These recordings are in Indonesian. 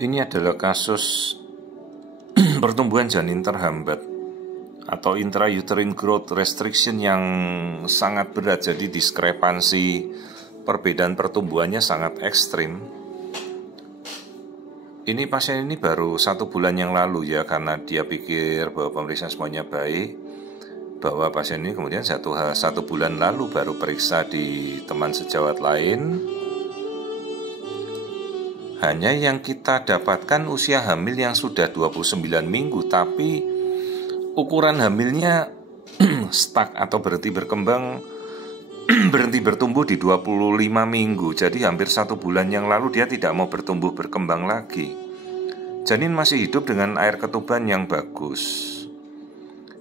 Ini adalah kasus pertumbuhan janin terhambat atau intrauterine growth restriction yang sangat berat. Jadi diskrepansi perbedaan pertumbuhannya sangat ekstrim. Ini pasien ini baru 1 bulan yang lalu ya, karena dia pikir bahwa pemeriksaan semuanya baik, bahwa pasien ini kemudian satu bulan lalu baru periksa di teman sejawat lain. Hanya yang kita dapatkan usia hamil yang sudah 29 minggu, tapi ukuran hamilnya stuck atau berhenti berkembang, berhenti bertumbuh di 25 minggu. Jadi hampir 1 bulan yang lalu dia tidak mau bertumbuh berkembang lagi. Janin masih hidup dengan air ketuban yang bagus.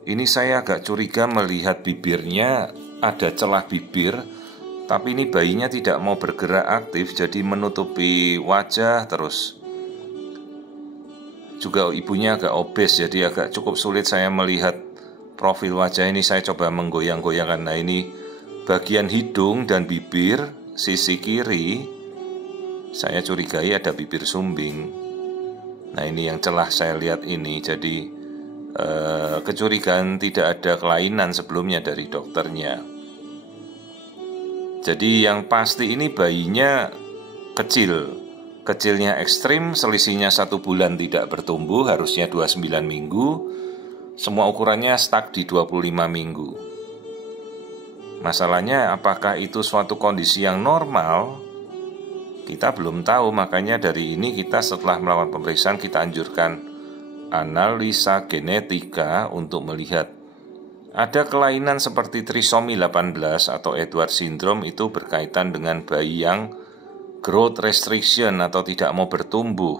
Ini saya agak curiga melihat bibirnya ada celah bibir, tapi ini bayinya tidak mau bergerak aktif, jadi menutupi wajah terus. Juga ibunya agak obes, jadi agak cukup sulit saya melihat profil wajah ini. Saya coba menggoyang-goyangkan. Nah, ini bagian hidung dan bibir sisi kiri saya curigai ada bibir sumbing. Nah, ini yang celah saya lihat ini. Jadi kecurigaan tidak ada kelainan sebelumnya dari dokternya. Jadi yang pasti ini bayinya kecilnya ekstrim, selisihnya 1 bulan tidak bertumbuh, harusnya 29 minggu. Semua ukurannya stuck di 25 minggu. Masalahnya apakah itu suatu kondisi yang normal? Kita belum tahu, makanya dari ini kita setelah melakukan pemeriksaan kita anjurkan analisa genetika untuk melihat ada kelainan seperti trisomi 18 atau Edwards syndrome. Itu berkaitan dengan bayi yang growth restriction atau tidak mau bertumbuh.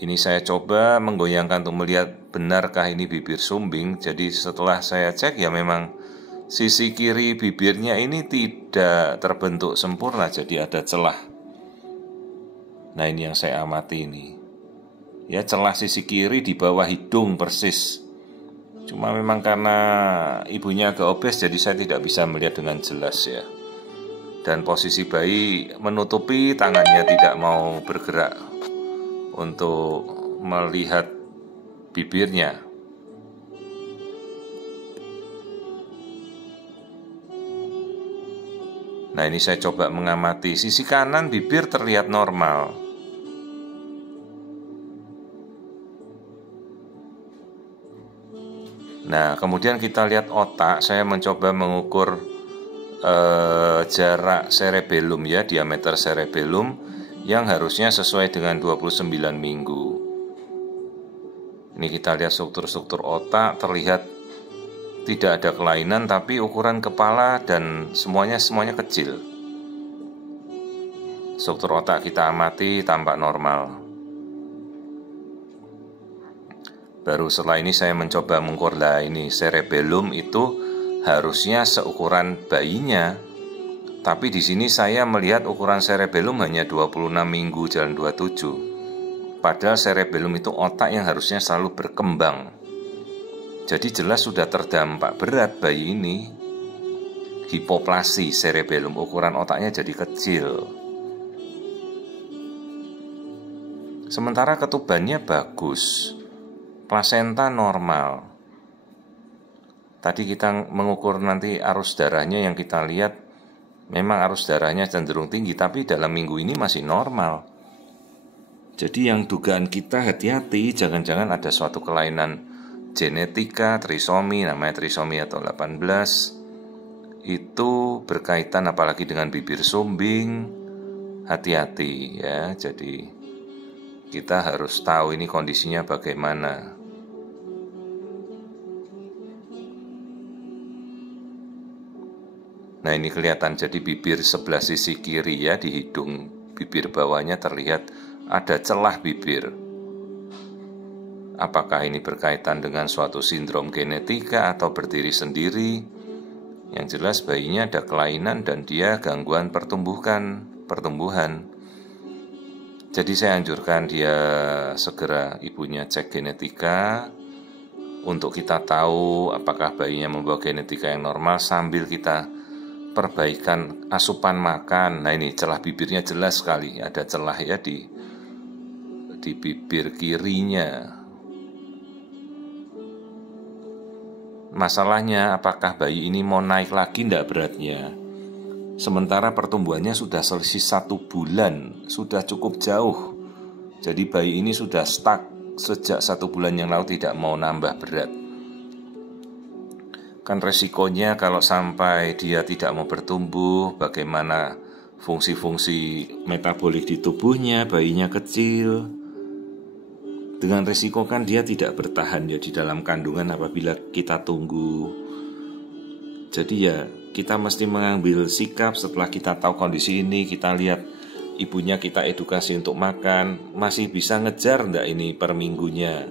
Ini saya coba menggoyangkan untuk melihat benarkah ini bibir sumbing. Jadi setelah saya cek ya memang sisi kiri bibirnya ini tidak terbentuk sempurna, jadi ada celah. Nah, ini yang saya amati ini. Ya, celah sisi kiri di bawah hidung persis. Cuma memang karena ibunya agak obes, jadi saya tidak bisa melihat dengan jelas ya. Dan posisi bayi menutupi tangannya, tidak mau bergerak untuk melihat bibirnya. Nah, ini saya coba mengamati. Sisi kanan bibir terlihat normal. Nah, kemudian kita lihat otak. Saya mencoba mengukur jarak cerebellum ya, diameter cerebellum yang harusnya sesuai dengan 29 minggu. Ini kita lihat struktur-struktur otak, terlihat tidak ada kelainan, tapi ukuran kepala dan semuanya kecil. Struktur otak kita amati tampak normal. Baru setelah ini saya mencoba mengukur. Lah, ini cerebellum itu harusnya seukuran bayinya, tapi di sini saya melihat ukuran cerebellum hanya 26 minggu jalan 27. Padahal cerebellum itu otak yang harusnya selalu berkembang. Jadi jelas sudah terdampak berat bayi ini. Hipoplasi cerebellum, ukuran otaknya jadi kecil. Sementara ketubannya bagus, plasenta normal. Tadi kita mengukur nanti arus darahnya, yang kita lihat memang arus darahnya cenderung tinggi, tapi dalam minggu ini masih normal. Jadi yang dugaan kita hati-hati, jangan-jangan ada suatu kelainan genetika, trisomi, namanya trisomi atau 18. Itu berkaitan apalagi dengan bibir sumbing. Hati-hati ya, jadi kita harus tahu ini kondisinya bagaimana. Nah, ini kelihatan, jadi bibir sebelah sisi kiri ya, di hidung bibir bawahnya terlihat ada celah bibir. Apakah ini berkaitan dengan suatu sindrom genetika atau berdiri sendiri? Yang jelas bayinya ada kelainan dan dia gangguan pertumbuhan. Jadi saya anjurkan dia segera ibunya cek genetika untuk kita tahu apakah bayinya membawa genetika yang normal, sambil kita perbaikan asupan makan. Nah ini celah bibirnya jelas sekali, ada celah ya di bibir kirinya. Masalahnya apakah bayi ini mau naik lagi enggak beratnya? Sementara pertumbuhannya sudah selisih 1 bulan, sudah cukup jauh. Jadi bayi ini sudah stuck sejak 1 bulan yang lalu, tidak mau nambah berat. Kan resikonya kalau sampai dia tidak mau bertumbuh, bagaimana fungsi-fungsi metabolik di tubuhnya, bayinya kecil. Dengan resiko kan dia tidak bertahan ya di dalam kandungan apabila kita tunggu. Jadi ya kita mesti mengambil sikap setelah kita tahu kondisi ini, kita lihat ibunya, kita edukasi untuk makan, masih bisa ngejar enggak ini per minggunya.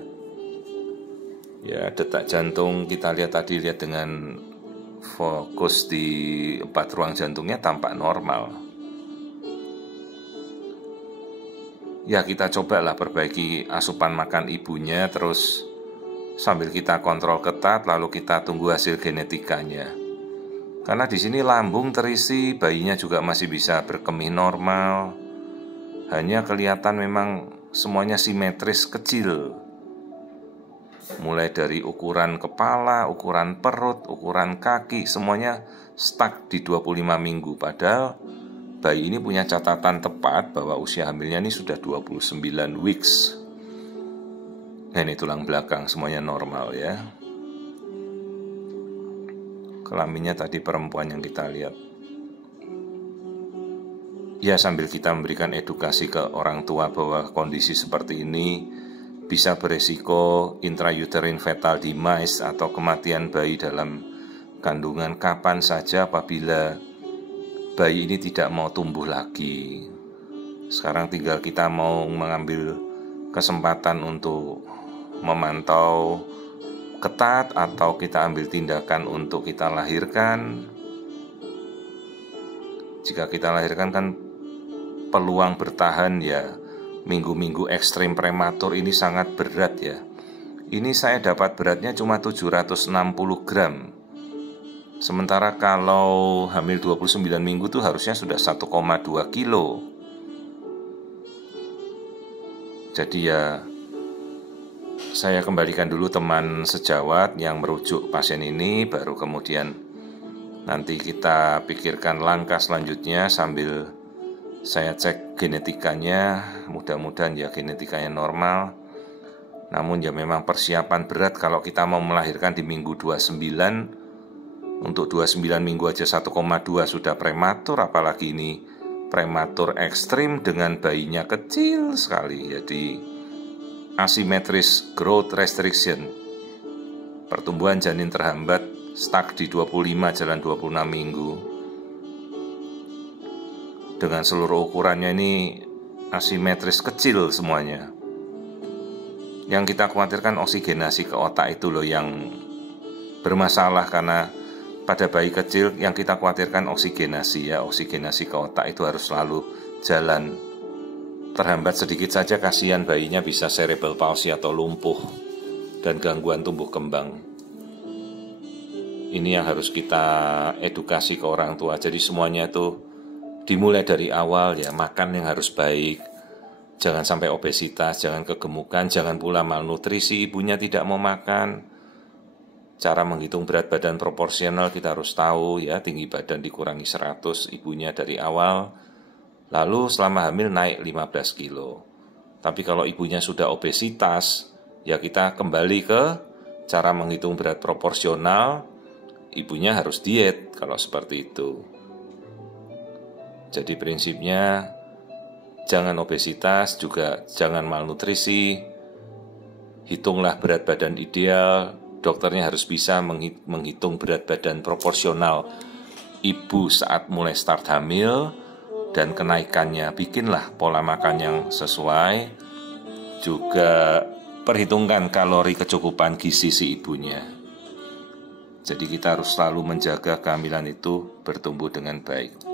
Ya detak jantung kita lihat dengan fokus di 4 ruang jantungnya tampak normal. Ya kita cobalah perbaiki asupan makan ibunya, terus sambil kita kontrol ketat, lalu kita tunggu hasil genetikanya. Karena di sini lambung terisi, bayinya juga masih bisa berkemih normal. Hanya kelihatan memang semuanya simetris kecil. Mulai dari ukuran kepala, ukuran perut, ukuran kaki, semuanya stuck di 25 minggu. Padahal bayi ini punya catatan tepat bahwa usia hamilnya ini sudah 29 weeks. Nah ini tulang belakang semuanya normal ya. Kelaminnya tadi perempuan yang kita lihat. Ya sambil kita memberikan edukasi ke orang tua bahwa kondisi seperti ini bisa beresiko intrauterine fetal demise atau kematian bayi dalam kandungan kapan saja apabila bayi ini tidak mau tumbuh lagi. Sekarang tinggal kita mau mengambil kesempatan untuk memantau ketat atau kita ambil tindakan untuk kita lahirkan. Jika kita lahirkan kan peluang bertahan ya minggu-minggu ekstrim prematur ini sangat berat ya. Ini saya dapat beratnya cuma 760 gram. Sementara kalau hamil 29 minggu tuh harusnya sudah 1,2 kilo. Jadi ya saya kembalikan dulu teman sejawat yang merujuk pasien ini, baru kemudian nanti kita pikirkan langkah selanjutnya sambil saya cek genetikanya. Mudah-mudahan ya genetikanya normal. Namun ya memang persiapan berat kalau kita mau melahirkan di minggu 29. Untuk 29 minggu aja 1,2 sudah prematur, apalagi ini prematur ekstrim dengan bayinya kecil sekali. Jadi asymmetris growth restriction, pertumbuhan janin terhambat, stuck di 25 jalan 26 minggu. Dengan seluruh ukurannya ini asimetris kecil semuanya. Yang kita khawatirkan oksigenasi ke otak itu loh yang bermasalah, karena pada bayi kecil yang kita khawatirkan oksigenasi ya, oksigenasi ke otak itu harus selalu jalan. Terhambat sedikit saja kasihan bayinya bisa cerebral palsy atau lumpuh dan gangguan tumbuh kembang. Ini yang harus kita edukasi ke orang tua. Jadi semuanya itu dimulai dari awal ya, makan yang harus baik. Jangan sampai obesitas, jangan kegemukan, jangan pula malnutrisi, ibunya tidak mau makan. Cara menghitung berat badan proporsional kita harus tahu ya, tinggi badan dikurangi 100 ibunya dari awal. Lalu selama hamil naik 15 kilo. Tapi kalau ibunya sudah obesitas, ya kita kembali ke cara menghitung berat proporsional. Ibunya harus diet kalau seperti itu. Jadi prinsipnya jangan obesitas, juga jangan malnutrisi. Hitunglah berat badan ideal. Dokternya harus bisa menghitung berat badan proporsional ibu saat mulai start hamil dan kenaikannya. Bikinlah pola makan yang sesuai. Juga perhitungkan kalori kecukupan gizi si ibunya. Jadi kita harus selalu menjaga kehamilan itu bertumbuh dengan baik.